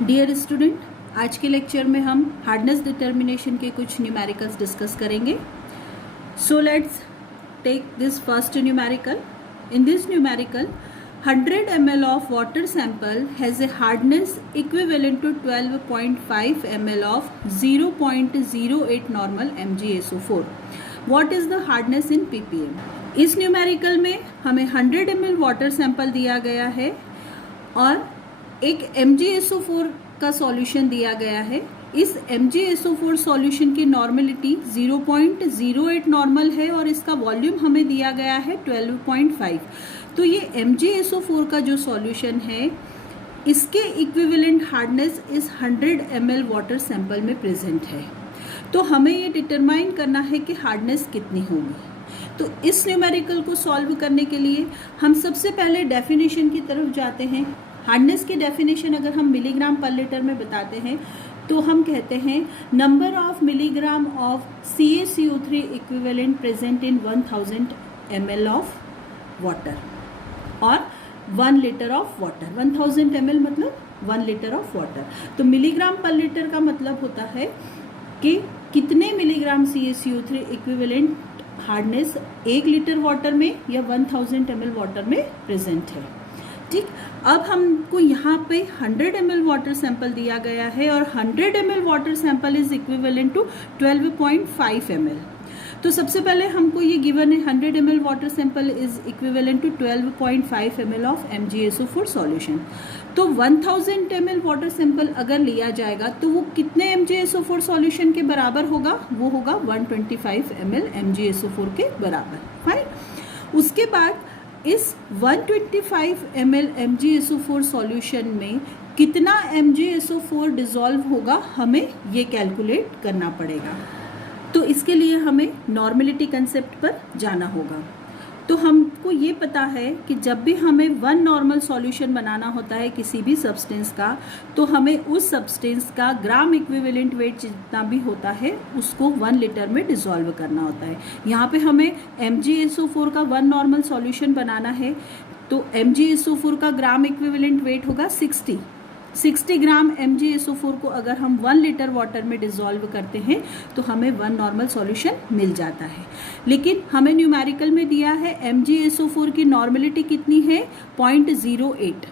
Dear student, आज के lecture में हम हार्डनेस डिटर्मिनेशन के कुछ न्यूमेरिकल्स डिस्कस करेंगे. So let's take this first numerical. In this numerical 100 ml of water sample has a hardness equivalent to 12.5 ml of 0.08 normal MgSO4. What is the hardness in ppm? इस numerical में हमें 100 ml water sample दिया गया है और एक MgSO4 का solution दिया गया है. इस MgSO4 सॉल्यूशन की नॉर्मलिटी 0.08 नॉर्मल है और इसका वॉल्यूम हमें दिया गया है 12.5. तो ये MgSO4 का जो सॉल्यूशन है इसके इक्विवेलेंट हार्डनेस इस 100 ml वाटर सैंपल में प्रेजेंट है. तो हमें ये डिटरमाइन करना है कि हार्डनेस कितनी होगी. तो इस न्यूमेरिकल को सॉल्व करने के लिए हम सबसे पहले डेफिनेशन की तरफ जाते हैं. हार्डनेस की डेफिनेशन अगर हम मिलीग्राम पर लीटर में बताते हैं तो हम कहते हैं number of milligram of CaCO3 equivalent present in 1000 ml of water और 1 लीटर ऑफ वाटर. 1000 ml मतलब 1 लीटर ऑफ वाटर. तो मिलीग्राम पर लीटर का मतलब होता है कि कितने milligram CaCO3 equivalent hardness 1 litre water में या 1000 ml वाटर में प्रेजेंट है. ठीक, अब हमको यहाँ पे 100 ml वाटर सैंपल दिया गया है और 100 ml water sample is equivalent to 12.5 ml. तो सबसे पहले हमको ये गिवन है 100 ml water sample is equivalent to 12.5 ml of MgSO4 solution. तो 1000 ml वाटर सैंपल अगर लिया जाएगा तो वो कितने MgSO4 सॉल्यूशन के बराबर होगा? वो होगा 125 ml MgSO4 के बराबर. फाइन. उसके बाद इस 125 ml MgSO4 सॉल्यूशन में कितना MgSO4 डिसॉल्व होगा हमें ये कैलकुलेट करना पड़ेगा. तो इसके लिए हमें नॉर्मलिटी कंसेप्ट पर जाना होगा. तो हमको ये पता है कि जब भी हमें 1 नॉर्मल सॉल्यूशन बनाना होता है किसी भी सब्सटेंस का तो हमें उस सब्सटेंस का ग्राम इक्विवेलेंट वेट जितना भी होता है उसको 1 लीटर में डिसॉल्व करना होता है. यहाँ पे हमें MgSO4 का 1 नॉर्मल सॉल्यूशन बनाना है तो MgSO4 का ग्राम इक्विवेलेंट वेट होगा 60 ग्राम MgSO4 को अगर हम 1 लीटर वाटर में डिसॉल्व करते हैं तो हमें 1 नॉर्मल सॉल्यूशन मिल जाता है. लेकिन हमें न्यूमेरिकल में दिया है MgSO4 की नॉर्मलिटी कितनी है? 0.08.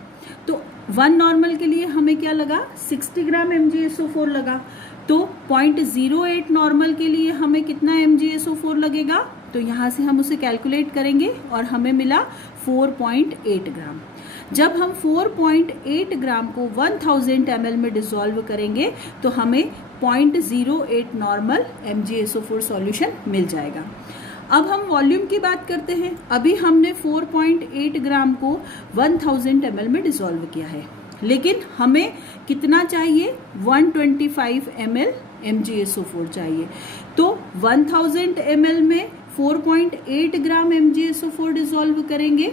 तो 1 नॉर्मल के लिए हमें क्या लगा? 60 ग्राम MgSO4 लगा. तो 0.08 नॉर्मल के लिए हमें कितना MgSO4 लगेगा? तो यहाँ से हम उसे कैलकुलेट करेंगे और हमें मिला 4.8 ग्राम. जब हम 4.8 ग्राम को 1000 ml में डिसॉल्व करेंगे तो हमें 0.08 नॉर्मल MgSO4 सॉल्यूशन मिल जाएगा. अब हम वॉल्यूम की बात करते हैं. अभी हमने 4.8 ग्राम को 1000 ml में डिसॉल्व किया है लेकिन हमें कितना चाहिए? 125 ml MgSO4 चाहिए. तो 1000 ml में 4.8 ग्राम MgSO4 डिसॉल्व करेंगे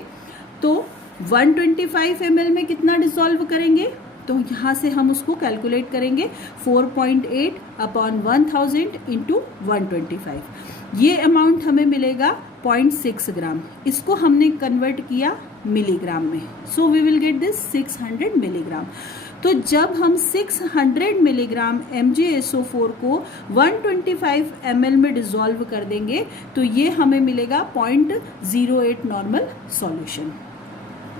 तो 125 ml में कितना डिसॉल्व करेंगे? तो यहाँ से हम उसको कैलकुलेट करेंगे 4.8 अपॉन 1000 इंटू 125. ये अमाउंट हमें मिलेगा 0.6 ग्राम. इसको हमने कन्वर्ट किया मिलीग्राम में. So we will get this 600 milligram. तो जब हम 600 मिलीग्राम MgSO4 को 125 ml में डिसॉल्व कर देंगे तो ये हमें मिलेगा 0.08 नॉर्मल सॉल्यूशन.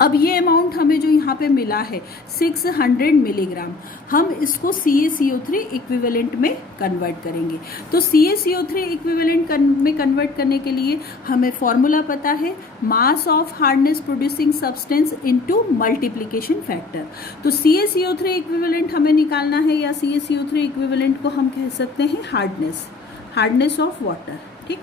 अब ये अमाउंट हमें जो यहाँ पे मिला है 600 मिलीग्राम, हम इसको CaCO3 इक्विवेलेंट में कन्वर्ट करेंगे. तो CaCO3 इक्विवेलेंट में कन्वर्ट करने के लिए हमें फॉर्मूला पता है, mass of hardness producing substance into multiplication factor. तो CaCO3 इक्विवेलेंट हमें निकालना है या CaCO3 इक्विवेलेंट को हम कह सकते हैं हार्डनेस ऑफ वाटर. ठीक.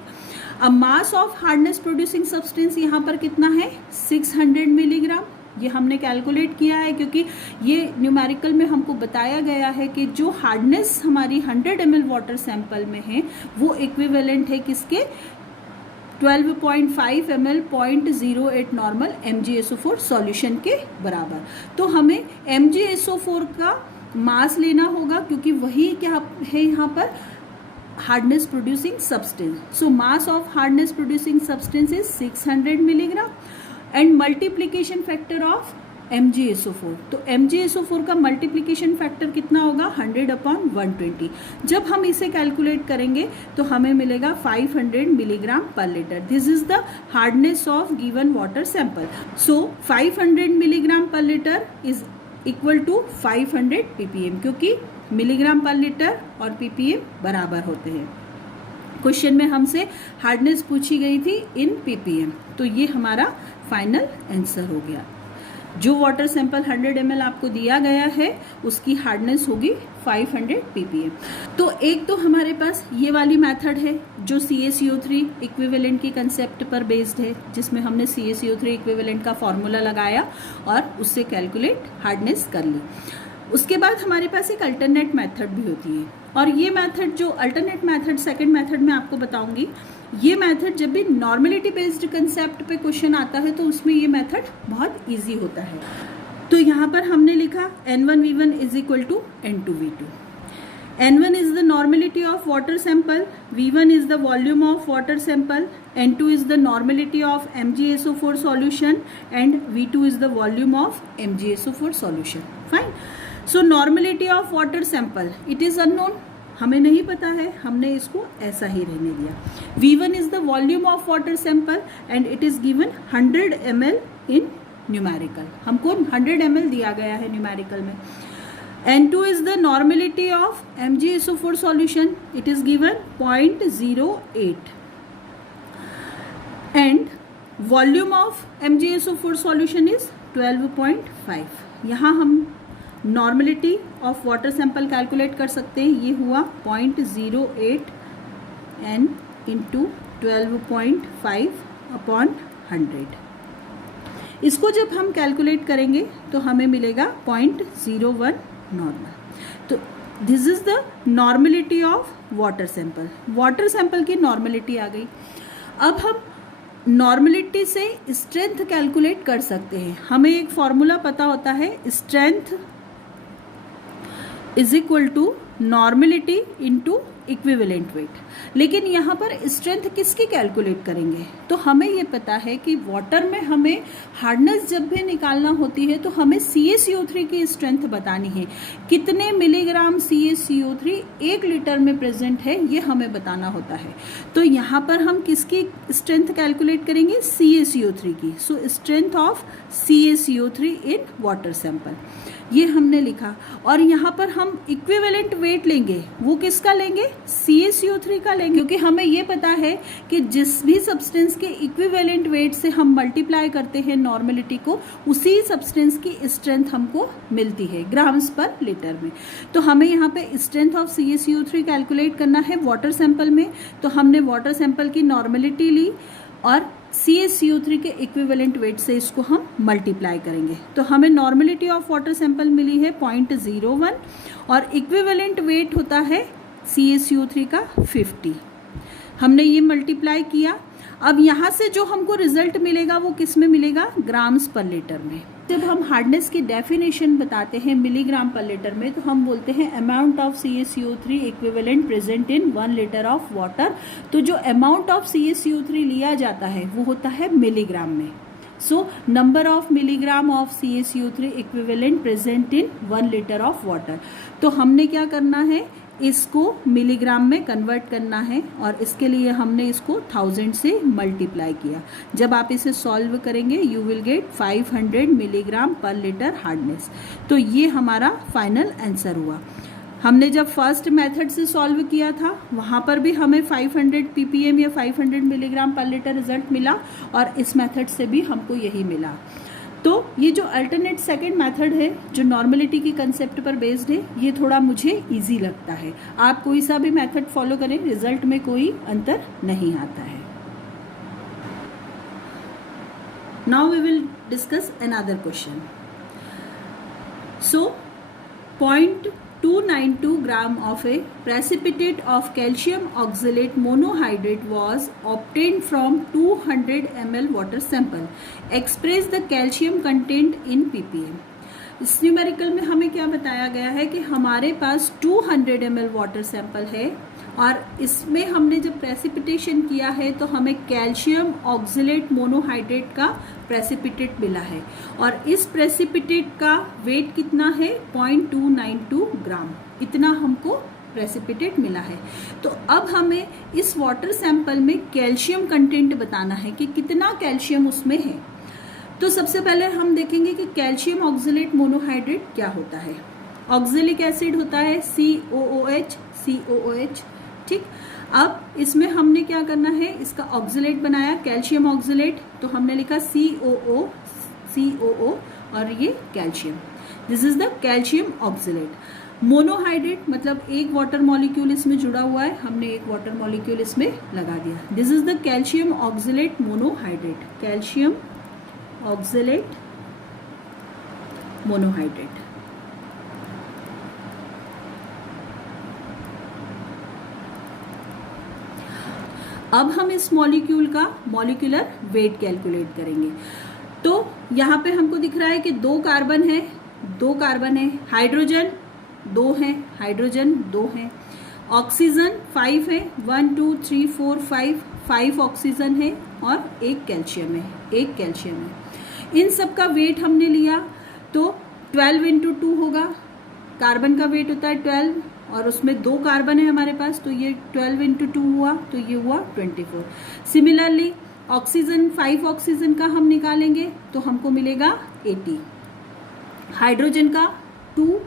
अब mass of hardness producing substance यहाँ पर कितना है? 600 मिलीग्राम. ये हमने कैलकुलेट किया है क्योंकि ये न्यूमेरिकल में हमको बताया गया है कि जो हार्डनेस हमारी 100 ml वाटर सैंपल में है वो इक्विवेलेंट है किसके? 12.5 ml 0.08 नॉर्मल MgSO4 सॉल्यूशन के बराबर. तो हमें MgSO4 का मास लेना होगा क्योंकि वही क्या है यहाँ पर? hardness producing substance. So mass of hardness producing substance is 600 milligram and multiplication factor of MgSO4। तो MgSO4 का मल्टीप्लिकेशन फैक्टर कितना होगा 100/120। जब हम इसे कैलकुलेट करेंगे तो हमें मिलेगा 500 milligram per litre. This is the hardness of given water sample. So 500 milligram per litre is equal to 500 ppm, क्योंकि मिलीग्राम पर लीटर और ppm बराबर होते हैं। क्वेश्चन में हमसे हार्डनेस पूछी गई थी इन ppm, तो ये हमारा फाइनल आंसर हो गया। जो वाटर सैंपल 100 ml आपको दिया गया है उसकी हार्डनेस होगी 500 ppm। तो एक तो हमारे पास ये वाली मेथड है जो CaCO3 इक्विवेलेंट की कंसेप्ट पर बेस्ड है, जिसमें हमने CaCO3 इक्विवेलेंट का फॉर्मूला लगाया और उससे कैलकुलेट हार्डनेस कर ली। उसके बाद हमारे पास एक अल्टरनेट मेथड भी होती है, और ये मेथड जो अल्टरनेट मेथड सेकंड मेथड में आपको बताऊंगी, ये मेथड जब भी नॉर्मेलिटी बेस्ड कंसेप्ट पे क्वेश्चन आता है तो उसमें ये मेथड बहुत इजी होता है। तो यहाँ पर हमने लिखा N1V1 is equal to N2V2। N1 is the normality of water sample, V1 is the volume of water sample, N2 is the normality of MgSO4 solution and V2 is the volume of MgSO4 solution. Fine. So normality of water sample, it is unknown, हमें नहीं पता है, हमने इसको ऐसा ही रहने दिया। V1 is the volume of water sample and it is given 100 ml in numerical, हमको 100 ml दिया गया है न्यूमेरिकल में। N2 is the normality of MgSO4 solution, it is given 0.08 and volume of MgSO4 solution is 12.5। यहाँ हम normality of water sample calculate कर सकते हैं, ये हुआ 0.08 n इंटू 12.5/100। इसको जब हम कैलकुलेट करेंगे तो हमें मिलेगा 0.01 नॉर्मल। तो this is the normality of water sample. Water sample की नॉर्मलिटी आ गई। अब हम नॉर्मलिटी से स्ट्रेंथ कैलकुलेट कर सकते हैं। हमें एक फॉर्मूला पता होता है, strength is equal to normality into equivalent weight. लेकिन यहाँ पर स्ट्रेंथ किसकी कैलकुलेट करेंगे? तो हमें ये पता है कि वाटर में हमें हार्डनेस जब भी निकालना होती है तो हमें CaCO3 की स्ट्रेंथ बतानी है। कितने मिलीग्राम CaCO3 1 लीटर में प्रेजेंट है ये हमें बताना होता है। तो यहाँ पर हम किसकी स्ट्रेंथ कैलकुलेट करेंगे? CaCO3 की। सो strength of CaCO3 in water sample, ये हमने लिखा। और यहाँ पर हम इक्विवेलेंट वेट लेंगे, वो किसका लेंगे? CaCO3 का लेंगे, क्योंकि हमें ये पता है कि जिस भी सब्सटेंस के इक्विवेलेंट वेट से हम मल्टीप्लाई करते हैं नॉर्मलिटी को, उसी सब्सटेंस की स्ट्रेंथ हमको मिलती है ग्राम्स पर लीटर में। तो हमें यहाँ पे स्ट्रेंथ ऑफ CaCO3 कैलकुलेट करना है वाटर सैंपल में। तो हमने वाटर सैंपल की नॉर्मलिटी ली और CaCO3 के इक्विवेलेंट वेट से इसको हम मल्टीप्लाई करेंगे। तो हमें नॉर्मलिटी ऑफ वाटर सैंपल मिली है 0.01 और इक्विवेलेंट वेट होता है CaCO3 का 50। हमने ये मल्टीप्लाई किया। अब यहाँ से जो हमको रिजल्ट मिलेगा वो किस में मिलेगा? ग्राम्स पर लीटर में। जब हम हार्डनेस की डेफिनेशन बताते हैं मिलीग्राम पर लीटर में, तो हम बोलते हैं amount of CaCO3 equivalent present in 1 litre of water. तो जो अमाउंट ऑफ CaCO3 लिया जाता है वो होता है मिलीग्राम में। So number of milligram of CaCO3 equivalent present in 1 litre of water. तो हमने क्या करना है? इसको मिलीग्राम में कन्वर्ट करना है और इसके लिए हमने इसको 1000 से मल्टीप्लाई किया। जब आप इसे सॉल्व करेंगे you will gate 500 milligram per litre hardness. तो ये हमारा फाइनल आंसर हुआ। हमने जब फर्स्ट मेथड से सॉल्व किया था वहाँ पर भी हमें 500 ppm या 500 मिलीग्राम पर लीटर रिजल्ट मिला और इस मेथड से भी हमको यही मिला। तो ये जो अल्टरनेट सेकंड मेथड है जो नॉर्मलिटी की कंसेप्ट पर बेस्ड है, ये थोड़ा मुझे इजी लगता है। आप कोई सा भी मेथड फॉलो करें, रिजल्ट में कोई अंतर नहीं आता है। Now we will discuss another question. So 0.292 gram of a precipitate of calcium oxalate monohydrate was obtained from 200 ml water sample. Express the calcium content in ppm. इस न्यूमेरिकल में हमें क्या बताया गया है कि हमारे पास 200 ml वाटर सैंपल है और इसमें हमने जब प्रेसिपिटेशन किया है तो हमें कैल्शियम ऑक्जेलेट मोनोहाइड्रेट का प्रेसिपिटेट मिला है और इस प्रेसिपिटेट का वेट कितना है 0.292 ग्राम, इतना हमको प्रेसिपिटेट मिला है। तो अब हमें इस वाटर सैंपल में कैल्शियम कंटेंट बताना है कि कितना कैल्शियम उसमें है। तो सबसे पहले हम देखेंगे कि कैल्शियम ऑक्जेलेट मोनोहाइड्रेट क्या होता है। ऑक्जेलिक एसिड होता है COOH, ठीक। अब इसमें हमने क्या करना है, इसका ऑक्जेलेट बनाया कैल्शियम ऑक्जेलेट, तो हमने लिखा COO और ये calcium, this is the calcium oxalate. Monohydrate मतलब एक वाटर मॉलिक्यूल इसमें जुड़ा हुआ है, हमने एक वाटर मॉलिक्यूल इसमें लगा दिया, this is the calcium oxalate monohydrate, calcium oxalate monohydrate. अब हम इस मॉलिक्यूल का मॉलिक्यूलर वेट कैलकुलेट करेंगे। तो यहाँ पे हमको दिख रहा है कि दो कार्बन है, हाइड्रोजन 2 है, हाइड्रोजन 2 है, ऑक्सीजन 5 है, 1 2 3 4 5 ऑक्सीजन है और एक कैल्शियम है। इन सब का वेट हमने लिया तो 12 × 2 होगा, कार्बन का वेट होता है 12 और उसमें 2 कार्बन है हमारे पास, तो ये 12 × 2 हुआ तो ये हुआ 24। सिमिलरली ऑक्सीजन 5 ऑक्सीजन का हम निकालेंगे तो हमको मिलेगा 80, हाइड्रोजन का 2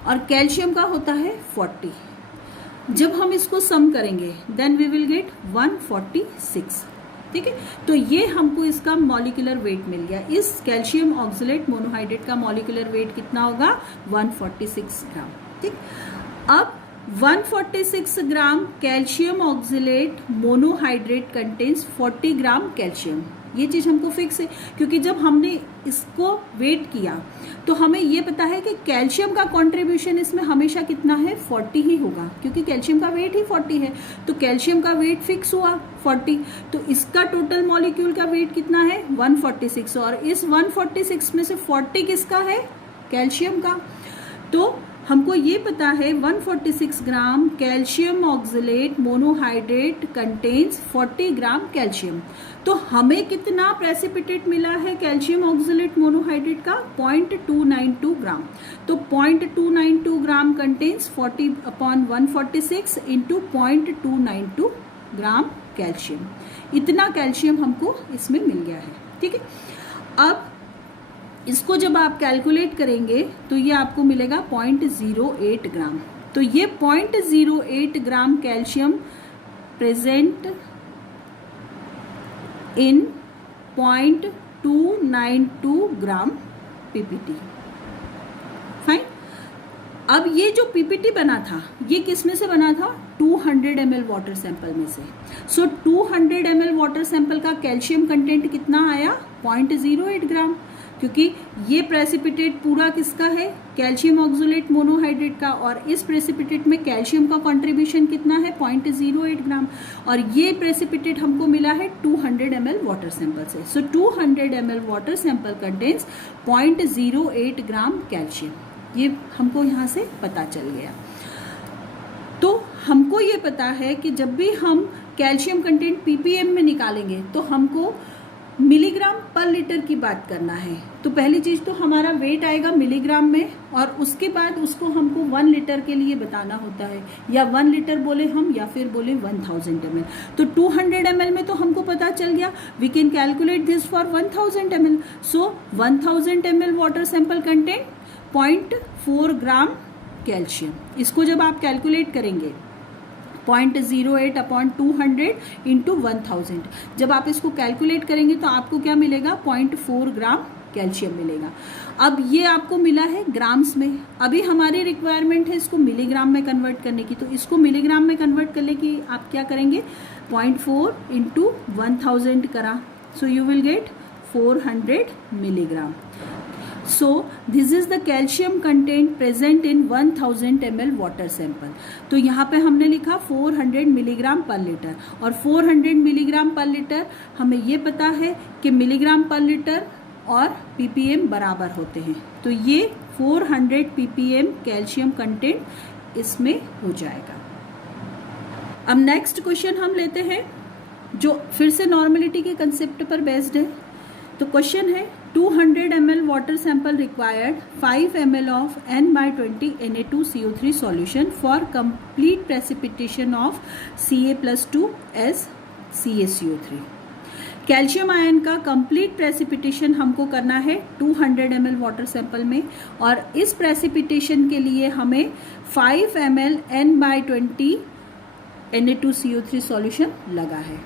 और कैल्शियम का होता है 40। जब हम इसको सम करेंगे देन वी विल गेट 146, ठीक है। तो ये हमको इसका मॉलिक्यूलर वेट मिल गया। इस कैल्शियम ऑक्जेलेट मोनोहाइड्रेट का मॉलिक्यूलर वेट कितना होगा 146 ग्राम, ठीक। अब 146 ग्राम कैल्शियम ऑक्जेलेट मोनोहाइड्रेट कंटेन्स 40 ग्राम कैल्शियम, ये चीज हमको फिक्स है क्योंकि जब हमने इसको वेट किया तो हमें ये पता है कि कैल्शियम का कंट्रीब्यूशन इसमें हमेशा कितना है 40 ही होगा, क्योंकि कैल्शियम का वेट ही 40 है, तो कैल्शियम का वेट फिक्स हुआ 40। तो इसका टोटल मॉलिक्यूल का वेट कितना है 146 और इस 146 में से 40 किसका है कैल्शियम का। तो हमको ये पता है 146 ग्राम कैल्शियम ऑक्जेलेट मोनोहाइड्रेट कंटेन्स 40 ग्राम कैल्शियम। तो हमें कितना प्रेसिपिटेट मिला है कैल्शियम ऑक्जेलेट मोनोहाइड्रेट का 0.292 ग्राम। तो 0.292 ग्राम कंटेन्स 40/146 इंटू 0.292 ग्राम कैल्शियम, इतना कैल्शियम हमको इसमें मिल गया है, ठीक है। अब इसको जब आप कैलकुलेट करेंगे तो ये आपको मिलेगा 0.08 ग्राम। तो ये 0.08 ग्राम calcium present in 0.292 gram PPT, fine. अब ये जो पीपीटी बना था ये किस में से बना था 200 ml वाटर सैंपल में से। सो 200 ml वाटर सैंपल का कैल्शियम कंटेंट कितना आया 0.08 ग्राम, क्योंकि ये प्रेसिपिटेट पूरा किसका है कैल्शियम ऑक्जेलेट मोनोहाइड्रेट का और इस प्रेसिपिटेट में कैल्शियम का कंट्रीब्यूशन कितना है 0.08 ग्राम और ये प्रेसिपिटेट हमको मिला है 200 ml वाटर सैंपल से। सो 200 ml वाटर सैंपल कंटेन्स 0.08 ग्राम कैल्शियम, ये हमको यहाँ से पता चल गया। तो हमको ये पता है कि जब भी हम कैल्शियम कंटेंट ppm में निकालेंगे तो हमको मिलीग्राम पर लीटर की बात करना है। तो पहली चीज तो हमारा वेट आएगा मिलीग्राम में और उसके बाद उसको हमको 1 लीटर के लिए बताना होता है, या 1 लीटर बोले हम या फिर बोले 1000 ml। तो 200 ml में तो हमको पता चल गया, we can calculate this for 1000 ml। So 1000 ml water sample content 0.4 gram calcium. इसको जब आप कैलकुलेट करेंगे 0.08/200 इंटू 1000, जब आप इसको कैलकुलेट करेंगे तो आपको क्या मिलेगा 0.4 ग्राम कैल्शियम मिलेगा। अब ये आपको मिला है ग्राम्स में, अभी हमारी रिक्वायरमेंट है इसको मिलीग्राम में कन्वर्ट करने की। तो इसको मिलीग्राम में कन्वर्ट करने की आप क्या करेंगे 0.4 इंटू 1000 करा, so you will gate 400 milligram. So this is the calcium content present in 1000 ml water sample. तो यहाँ पे हमने लिखा 400 मिलीग्राम पर लीटर और 400 मिलीग्राम पर लीटर हमें ये पता है कि मिलीग्राम पर लीटर और ppm बराबर होते हैं। तो ये 400 ppm कैल्शियम कंटेंट इसमें हो जाएगा। अब नेक्स्ट क्वेश्चन हम लेते हैं जो फिर से नॉर्मलिटी के कंसेप्ट पर बेस्ड है। तो क्वेश्चन है 200 ml water sample required 5 ml of N/20 Na2CO3 solution for complete precipitation of Ca+2 as CaCO3। Calcium ion का कंप्लीट प्रेसिपिटेशन हमको करना है 200 ml वाटर सैंपल में, और इस प्रेसिपिटेशन के लिए हमें 5 ml N/20 Na2CO3 सॉल्यूशन लगा है।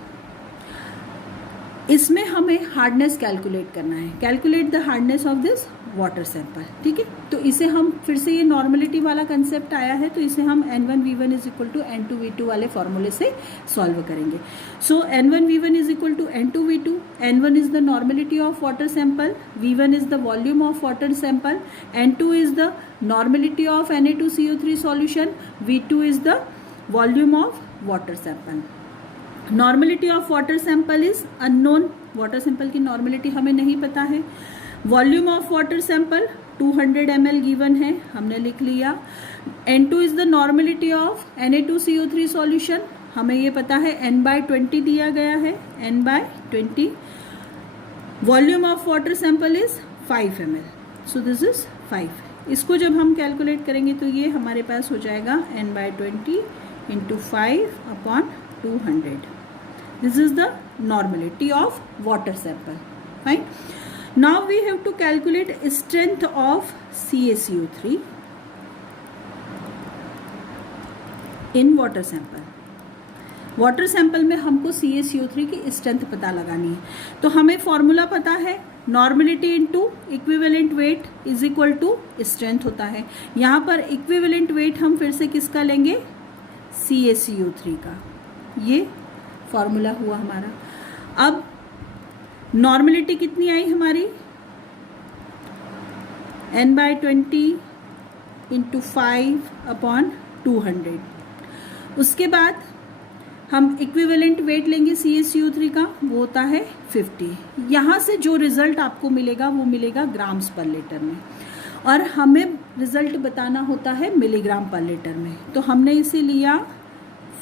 इसमें हमें हार्डनेस कैलकुलेट करना है, calculate the hardness of this water sample. ठीक है, तो इसे हम फिर से, ये नॉर्मलिटी वाला कंसेप्ट आया है, तो इसे हम N1V1 is equal to N2V2 वाले फॉर्मूले से सॉल्व करेंगे। So N1V1 is equal to N2V2। N1 is the normality of water sample, V1 is the volume of water sample, N2 is the normality of Na2CO3 solution, V2 is the volume of water sample. Normality of water sample is unknown, water sample की normality हमें नहीं पता है। Volume of water sample 200 ml given है, हमने लिख लिया। N2 is the normality of Na2CO3 solution, हमें ये पता है N/20 दिया गया है, N/20। Volume of water sample is 5 ml, so this is 5। इसको जब हम कैलकुलेट करेंगे तो ये हमारे पास हो जाएगा N/20 into 5/200। This is the normality of water sample. Fine. Now we have to calculate strength of CaCO3 in water sample. Water sample में हमको CaCO3 की स्ट्रेंथ पता लगानी है, तो हमें फॉर्मूला पता है, normality into equivalent weight is equal to strength होता है। यहाँ पर इक्विवेलेंट वेट हम फिर से किसका लेंगे, CaCO3 का, ये फॉर्मूला हुआ हमारा। अब नॉर्मलिटी कितनी आई हमारी, N/20 इंटू 5/200। उसके बाद हम इक्विवेलेंट वेट लेंगे CaCO3 का, वो होता है 50। यहाँ से जो रिजल्ट आपको मिलेगा वो मिलेगा ग्राम्स पर लीटर में, और हमें रिजल्ट बताना होता है मिलीग्राम पर लीटर में। तो हमने इसे लिया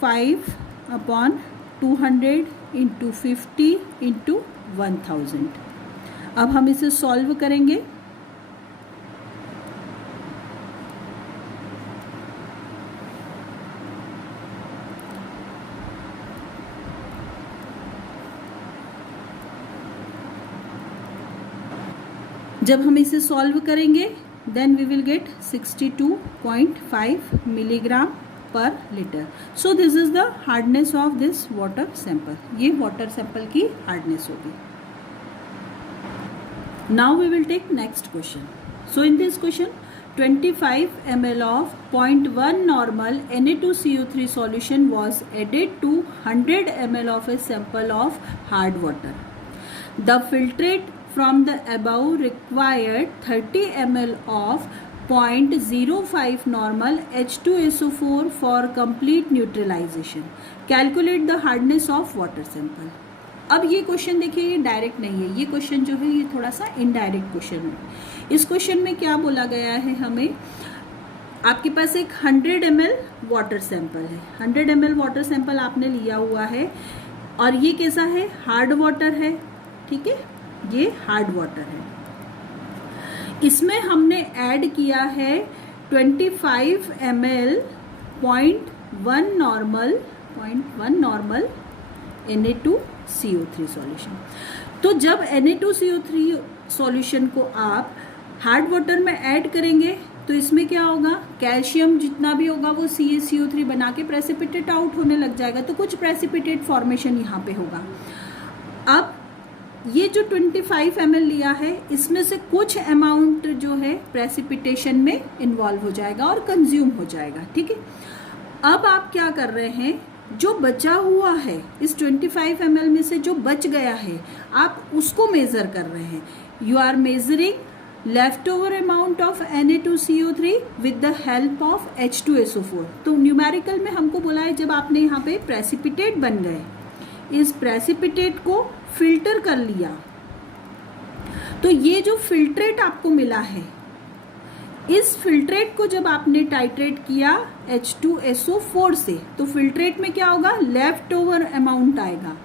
5/200 इंटू 50 इंटू 1000। अब हम इसे सॉल्व करेंगे। जब हम इसे सॉल्व करेंगे then we will get 62.5 milligram per litre. So this is the hardness of this water sample, ये वाटर सैंपल की हार्डनेस होगी। Now we will take next question. So in this question 25 ml of 0.1 normal Na2CO3 solution was added to 100 ml of a sample of hard water. The filtrate from the above required 30 ml of 0.05 normal H2SO4 for complete neutralization. Calculate the hardness of water sample. अब ये question देखिए, ये direct नहीं है, ये question जो है ये थोड़ा सा इनडायरेक्ट क्वेश्चन है। इस क्वेश्चन में क्या बोला गया है, हमें आपके पास एक 100 ml वाटर सैंपल है, 100 ml वाटर सैंपल आपने लिया हुआ है, और ये कैसा है, हार्ड वाटर है। ठीक है, ये हार्ड वाटर है। इसमें हमने ऐड किया है 25 ml 0.1 नॉर्मल Na2CO3 सॉल्यूशन। तो जब Na2CO3 सॉल्यूशन को आप हार्ड वाटर में ऐड करेंगे तो इसमें क्या होगा, कैल्शियम जितना भी होगा वो CaCO3 बना के प्रेसिपिटेट आउट होने लग जाएगा, तो कुछ प्रेसिपिटेट फॉर्मेशन यहाँ पे होगा। अब ये जो 25 ml लिया है इसमें से कुछ अमाउंट जो है प्रेसिपिटेशन में इन्वॉल्व हो जाएगा और कंज्यूम हो जाएगा। ठीक है, अब आप क्या कर रहे हैं, जो बचा हुआ है इस 25 ml में से जो बच गया है आप उसको मेजर कर रहे हैं। You are measuring left over amount of Na2CO3 with the help of H2SO4। तो न्यूमेरिकल में हमको बोला है जब आपने यहाँ पे प्रेसिपिटेट बन गए, इस प्रेसिपिटेट को फिल्टर कर लिया, तो ये जो फिल्ट्रेट आपको मिला है इस फिल्ट्रेट को जब आपने टाइट्रेट किया H2SO4 से, तो फिल्ट्रेट में क्या होगा, लेफ्ट ओवर अमाउंट आएगा,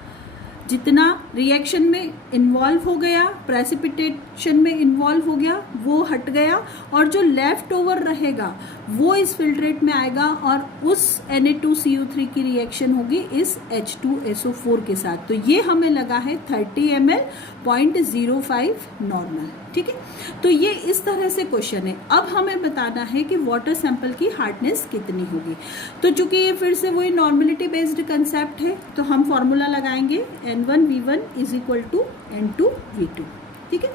जितना रिएक्शन में इन्वॉल्व हो गया, प्रेसिपिटेशन में इन्वॉल्व हो गया, वो हट गया, और जो लेफ्ट ओवर रहेगा वो इस फिल्ट्रेट में आएगा, और उस Na2CO3 की रिएक्शन होगी इस H2SO4 के साथ। तो ये हमें लगा है 30 ml 0.05 नॉर्मल। ठीक है, तो ये इस तरह से क्वेश्चन है। अब हमें बताना है कि वाटर सैंपल की हार्डनेस कितनी होगी। तो चूंकि ये फिर से वही नॉर्मलिटी बेस्ड कंसेप्ट है, तो हम फॉर्मूला लगाएंगे N1V1 is equal to N2V2। ठीक है,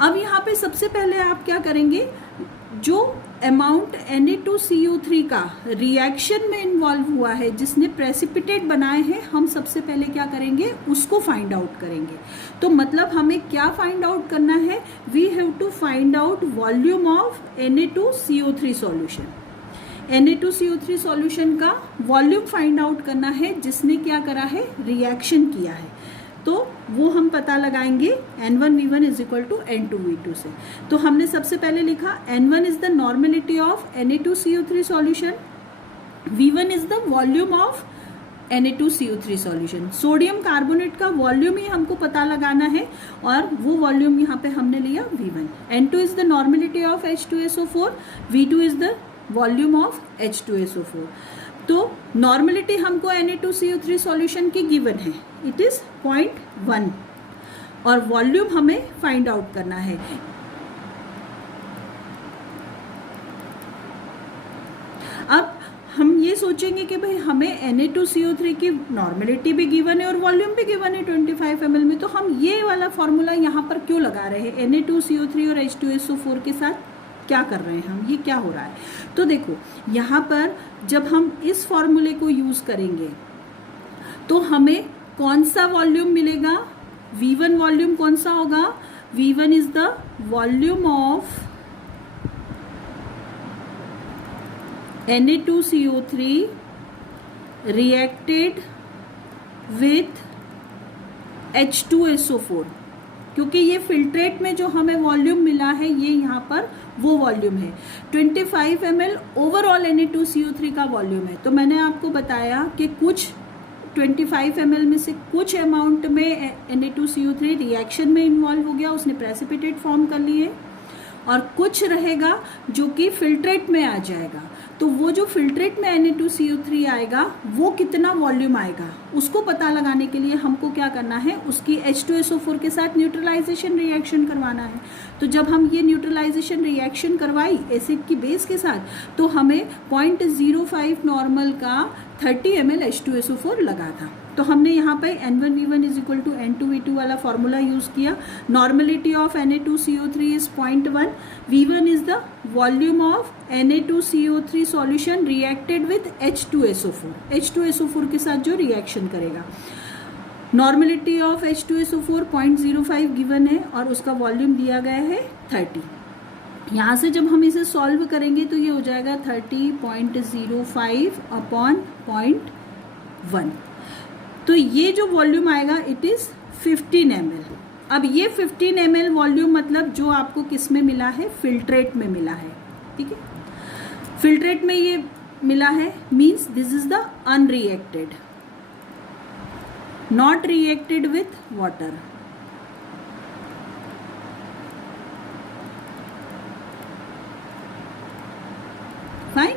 अब यहाँ पे सबसे पहले आप क्या करेंगे, जो अमाउंट Na2CO3 का रिएक्शन में इन्वॉल्व हुआ है, जिसने प्रेसिपिटेट बनाए हैं, हम सबसे पहले क्या करेंगे, उसको फाइंड आउट करेंगे। तो मतलब हमें क्या फाइंड आउट करना है, we have to find out volume of Na2CO3 solution. Na2CO3 solution का वॉल्यूम फाइंड आउट करना है, जिसने क्या करा है, रिएक्शन किया है। तो वो हम पता लगाएंगे N1V1 is equal to N2V2 से। तो हमने सबसे पहले लिखा N1 is the normality of Na2CO3 solution, V1 is the volume of Na2CO3 solution. Sodium carbonate का वॉल्यूम ही हमको पता लगाना है, और वो वॉल्यूम यहाँ पे हमने लिया V1। N2 is the normality of H2SO4, V2 is the volume of H2SO4। तो नॉर्मेलिटी हमको Na2CO3 सॉल्यूशन की गिवन है, इट इज 0.1, और वॉल्यूम हमें फाइंड आउट करना है। अब हम ये सोचेंगे कि भाई हमें Na2CO3 की नॉर्मेलिटी भी गिवन है और वॉल्यूम भी गिवन है 25 ml में, तो हम ये वाला फॉर्मूला यहाँ पर क्यों लगा रहे हैं, Na2CO3 और H2SO4 के साथ क्या कर रहे हैं हम, ये क्या हो रहा है। तो देखो यहाँ पर जब हम इस फॉर्मूले को यूज करेंगे तो हमें कौन सा वॉल्यूम मिलेगा, V1 वॉल्यूम कौन सा होगा, V1 is the volume of Na2CO3 reacted with H2SO4, क्योंकि ये फिल्ट्रेट में जो हमें वॉल्यूम मिला है, ये यहाँ पर वो वॉल्यूम है 25 ml ओवरऑल Na2CO3 का वॉल्यूम है। तो मैंने आपको बताया कि कुछ 25 ml में से कुछ अमाउंट में Na2CO3 रिएक्शन में इन्वॉल्व हो गया, उसने प्रेसिपिटेट फॉर्म कर लिए, और कुछ रहेगा जो कि फिल्ट्रेट में आ जाएगा। तो वो जो फिल्ट्रेट में Na2CO3 आएगा, वो कितना वॉल्यूम आएगा, उसको पता लगाने के लिए हमको क्या करना है, उसकी H2SO4 के साथ न्यूट्रलाइजेशन रिएक्शन करवाना है। तो जब हम ये न्यूट्रलाइजेशन रिएक्शन करवाई एसिड की बेस के साथ, तो हमें 0.05 नॉर्मल का 30 ml H2SO4 लगा था। तो हमने यहाँ पे N1V1 is equal to N2V2 वाला फॉर्मूला यूज किया। Normality of Na2CO3 is 0.1, V1 is the volume of Na2CO3 solution reacted with H2SO4, H2SO4 के साथ जो रिएक्शन करेगा। नॉर्मेलिटी ऑफ H2SO4 0.05 गिवन है, और उसका वॉल्यूम दिया गया है 30। यहाँ से जब हम इसे सॉल्व करेंगे तो ये हो जाएगा 30.05 अपॉन 0.1। तो ये जो वॉल्यूम आएगा इट इज 15 ml। अब ये 15 ml वॉल्यूम मतलब जो आपको किस में मिला है, फिल्ट्रेट में मिला है। ठीक है, फिल्ट्रेट में ये मिला है, means this is the unreacted, not reacted with water. Fine.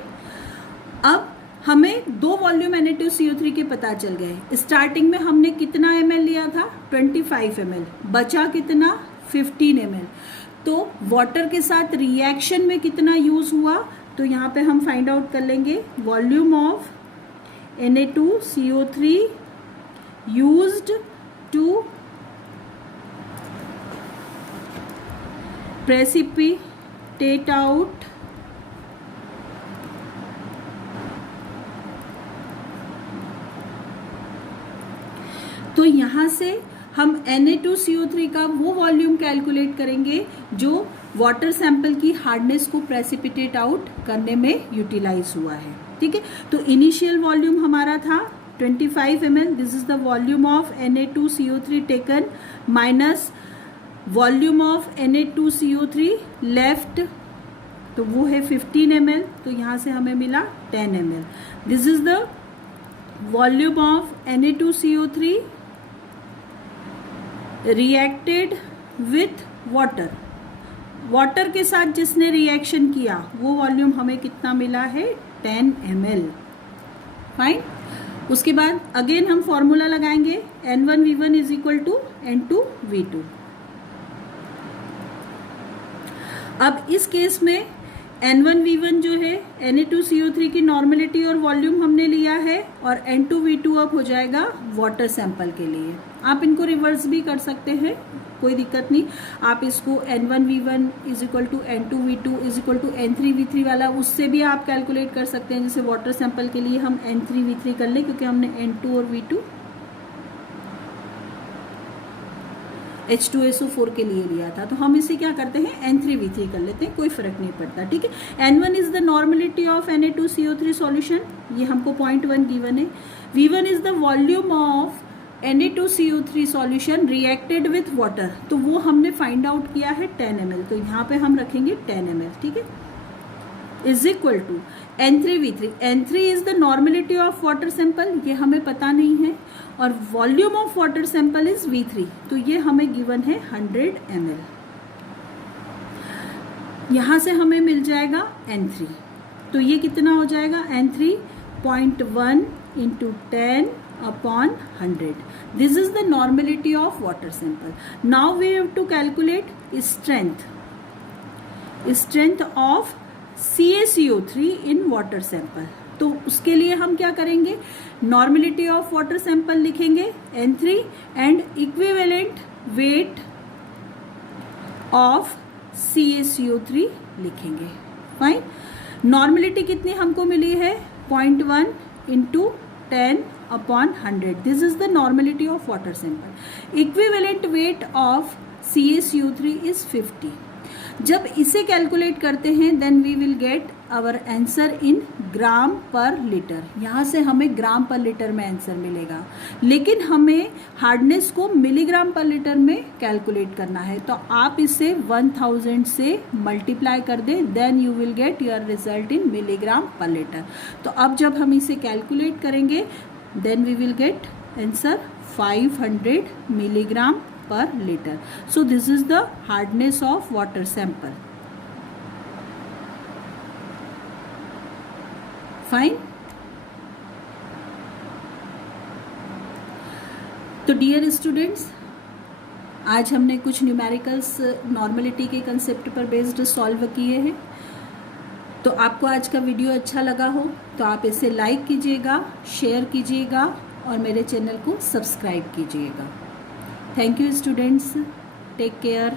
अब हमें दो वॉल्यूम Na2CO3 के पता चल गए। स्टार्टिंग में हमने कितना ml लिया था, 25 ml, बचा कितना, 15 ml। तो वाटर के साथ रिएक्शन में कितना यूज हुआ, तो यहाँ पे हम फाइंड आउट कर लेंगे volume of Na2CO3 used to precipitate out तो यहाँ से हम Na2CO3 का वो वॉल्यूम कैलकुलेट करेंगे जो वाटर सैंपल की हार्डनेस को प्रेसिपिटेट आउट करने में यूटिलाइज हुआ है। ठीक है, तो इनिशियल वॉल्यूम हमारा था 25 ml, this is the volume of Na2CO3 taken minus volume of Na2CO3 left तो वो है 15 ml, तो यहाँ से हमें मिला 10 ml. This is the volume of Na2CO3 reacted with water. Water के साथ जिसने रिएक्शन किया वो वॉल्यूम हमें कितना मिला है, 10 ml. फाइन. उसके बाद अगेन हम फॉर्मूला लगाएंगे, N1V1 is equal to N2V2. अब इस केस में N1V1 जो है Na2CO3 की नॉर्मेलिटी और वॉल्यूम हमने लिया है, और N2V2 अब हो जाएगा वाटर सैंपल के लिए. आप इनको रिवर्स भी कर सकते हैं, कोई दिक्कत नहीं. आप इसको N1V1 is equal to N2V2 is equal to N3V3 वाला उससे भी आप कैलकुलेट कर सकते हैं. जैसे वाटर सैंपल के लिए हम N3V3 कर लें, क्योंकि हमने N2 और V2 H2SO4 के लिए लिया था, तो हम इसे क्या करते हैं, N3V3 कर लेते हैं, कोई फर्क नहीं पड़ता. ठीक है. N1 is the normality of Na2CO3 solution, ये हमको 0.1 गिवन है. V1 is the volume of Na2CO3 solution reacted with water, तो वो हमने फाइंड आउट किया है 10 ml, तो यहाँ पे हम रखेंगे 10 ml. ठीक है. Is equal to N3V3. N3 is the normality of water sample, ये हमें पता नहीं है, और volume of water sample is V3, तो ये हमें गिवन है 100 ml. यहाँ से हमें मिल जाएगा N3, तो ये कितना हो जाएगा, N3 0.1 into 10 upon 100. This is the normality of water sample. Now we have to calculate strength of CaCO3 in water sample. तो उसके लिए हम क्या करेंगे, नॉर्मेलिटी ऑफ वाटर सैंपल लिखेंगे N3 and equivalent weight of CaCO3 लिखेंगे. Fine. Normality कितनी हमको मिली है, 0.1 into 10 upon 100. This is the normality of water sample. Equivalent weight of CaCO3 is 50. जब इसे कैलकुलेट करते हैं then we will get our answer in gram per litre. यहाँ से हमें ग्राम पर लीटर में आंसर मिलेगा, लेकिन हमें हार्डनेस को मिलीग्राम पर लीटर में कैलकुलेट करना है, तो आप इसे 1000 से मल्टीप्लाई कर दें, then you will get your result in milligram per litre. तो अब जब हम इसे कैलकुलेट करेंगे then we will get answer 500 milligram per liter. So this is the hardness of water sample. Fine. तो डियर स्टूडेंट्स, आज हमने कुछ न्यूमेरिकल्स नॉर्मेलिटी के कंसेप्ट पर बेस्ड सॉल्व किए हैं. तो आपको आज का वीडियो अच्छा लगा हो तो आप इसे लाइक कीजिएगा, शेयर कीजिएगा और मेरे चैनल को सब्सक्राइब कीजिएगा. Thank you students. Take care.